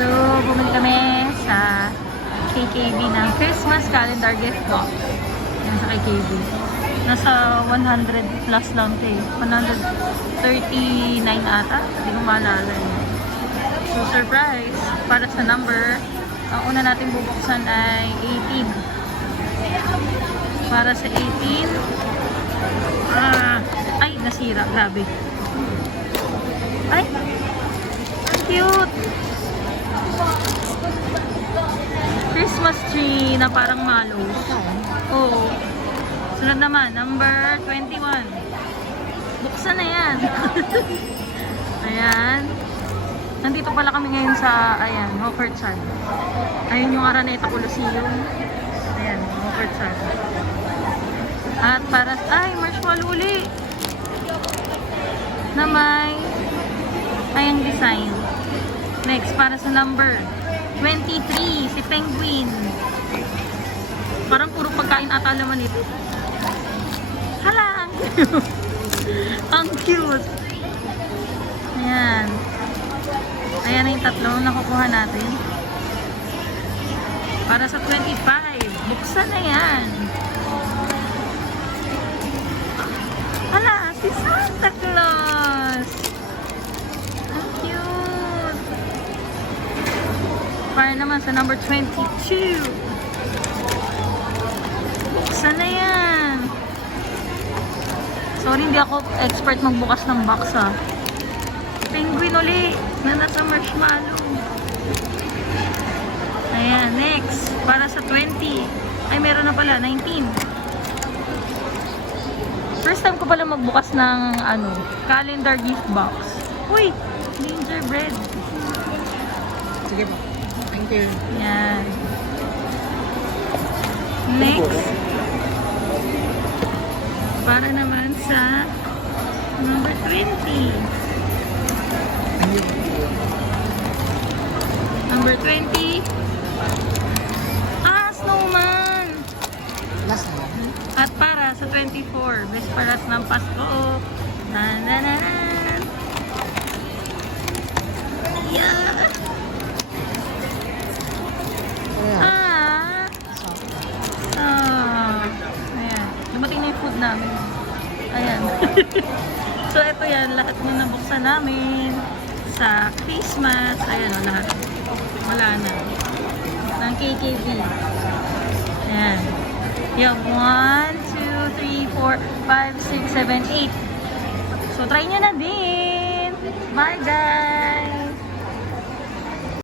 So, bumili kami sa KKB ng Christmas calendar gift box. Yan sa KKB. Nasa 100 plus lang ito eh. 139 ata. Hindi ko maalala eh. So, surprise! Para sa number, ang una natin bubuksan ay 18. Para sa 18, ay, nasira. Grabe. Ay! Ang cute! Christmas tree na parang mallows. Oo. Sunod naman, number 21. Buksan na yan. Ayan. Nandito pala kami ngayon sa, ayan, Hoffertsan. Ayun yung Araneta Coliseum. Ayan, Hoffertsan. At para, ay, marshmallow uli. Na may, ayang design. Next, para sa number 23, si Penguin. Parang puro pagkain ata laman ito. Hala, ang cute. Ang cute. Ayan. Ayan na yung tatlong nakukuha natin. Para sa 25, buksan na yan. Hala, si Santa Claus. Ang cute. Para naman sa number 22. Buksan na yan. Sorry, hindi ako expert magbukas ng box ha. Penguin uli na nasa marshmallow. Ayan, next. Para sa 20. Ay, meron na pala, 19. First time ko pala magbukas ng calendar gift box. Uy, gingerbread. Sige po. Thank you. Ayan. Next. Para naman sa number 20. Number 20. Snowman! Last na. At para sa 24, best paras ng Pasko. Nanananan! Yeah! Ayan. Dumating na yung food namin. Ayan. So, ito yan. Lahat ng nabuksan namin sa Christmas. Ayan o, lahat. Wala na. Ng KKB. Ayan. Yung 1, 2, 3, 4, 5, 6, 7, 8. So, try nyo na din. Bye, guys!